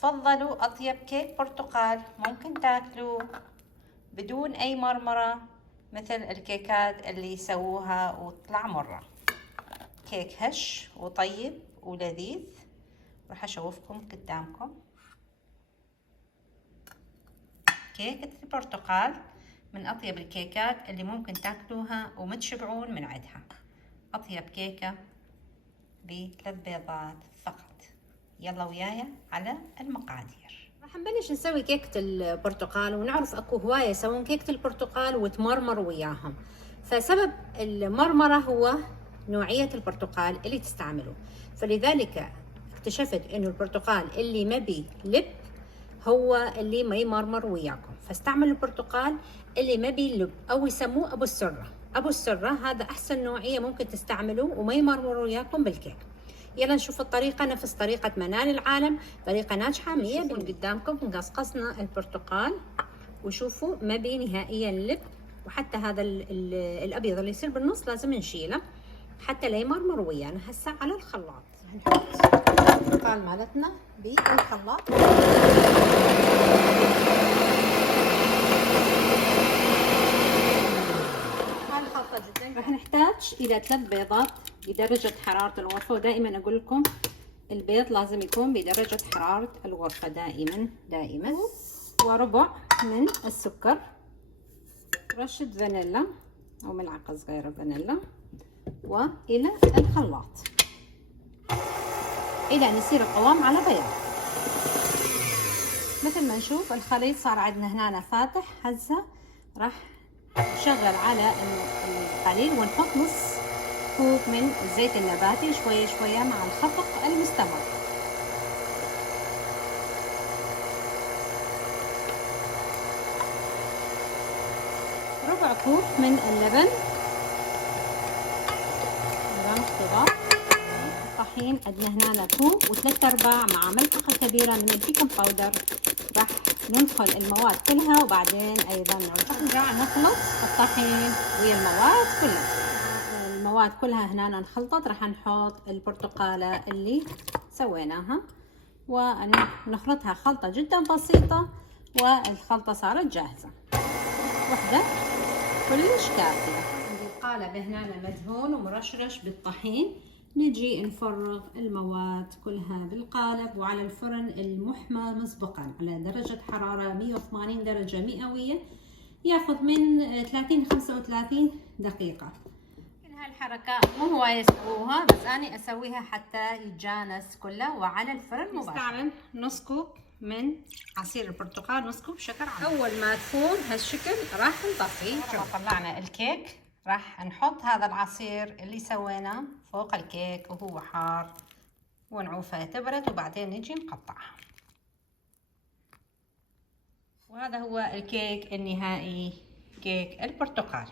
تفضلوا أطيب كيك برتقال ممكن تاكلوه بدون أي مرمرة مثل الكيكات اللي يسووها وتطلع مرة. كيك هش وطيب ولذيذ. راح أشوفكم قدامكم. كيكة البرتقال من أطيب الكيكات اللي ممكن تاكلوها وما تشبعون من عندها. أطيب كيكة ب3 بيضات فقط. يلا وياي على المقادير. راح نبلش نسوي كيكة البرتقال، ونعرف اكو هواية يسوون كيكة البرتقال وتمرمر وياهم. فسبب المرمرة هو نوعية البرتقال اللي تستعمله، فلذلك اكتشفت انه البرتقال اللي ما بيه لب هو اللي ما يمرمر وياكم، فاستعملوا البرتقال اللي ما بيه لب او يسموه ابو السرة. ابو السرة هذا احسن نوعية ممكن تستعملوه وما يمرمر وياكم بالكيك. يلا نشوف الطريقة نفس طريقة منال العالم، طريقة ناجحة 100%. قدامكم قصقصنا البرتقال وشوفوا ما بيه نهائيا لب، وحتى هذا الابيض اللي يصير بالنص لازم نشيله حتى لا يمرمر ويانا. هسه على الخلاط نحط البرتقال مالتنا بالخلاط. راح نحتاج الى 3 بيضات بدرجة حرارة الغرفة، ودائما اقول لكم البيض لازم يكون بدرجة حرارة الغرفة دائما. وربع من السكر، رشة فانيلا او ملعقة صغيرة فانيلا، والى الخلاط الى ان يصير القوام على بياض. مثل ما نشوف الخليط صار عندنا هنا فاتح. هسه راح نشغل على القليل ونحط نص كوب من الزيت النباتي شوية شوية مع الخفق المستمر. ربع كوب من اللبن اختبار. الطحين عندنا هنا كوب و3/4 مع ملعقة كبيرة من البيكنج باودر. راح ندخل المواد كلها وبعدين ايضا نرجع نخلط الطحين ويا المواد كلها. المواد كلها هنا انخلطت. راح نحط البرتقالة اللي سويناها ونخلطها خلطة جدا بسيطة، والخلطة صارت جاهزة. وحدة كلش كافية. القالب هنا مدهون ومرشرش بالطحين. نجي نفرغ المواد كلها بالقالب وعلى الفرن المحمى مسبقا على درجة حرارة 180 درجة مئوية، ياخذ من 30 ل 35 دقيقة. هالحركة مو هواية يسووها، بس أنا أسويها حتى يتجانس كله. وعلى الفرن مباشرة نستعمل نص كوب من عصير البرتقال، نص كوب شكر عادي. أول ما تفور هالشكل راح نطفيه. طلعنا الكيك راح نحط هذا العصير اللي سويناه فوق الكيك وهو حار، ونعوفها تبرد وبعدين نجي نقطعها. وهذا هو الكيك النهائي، كيك البرتقال.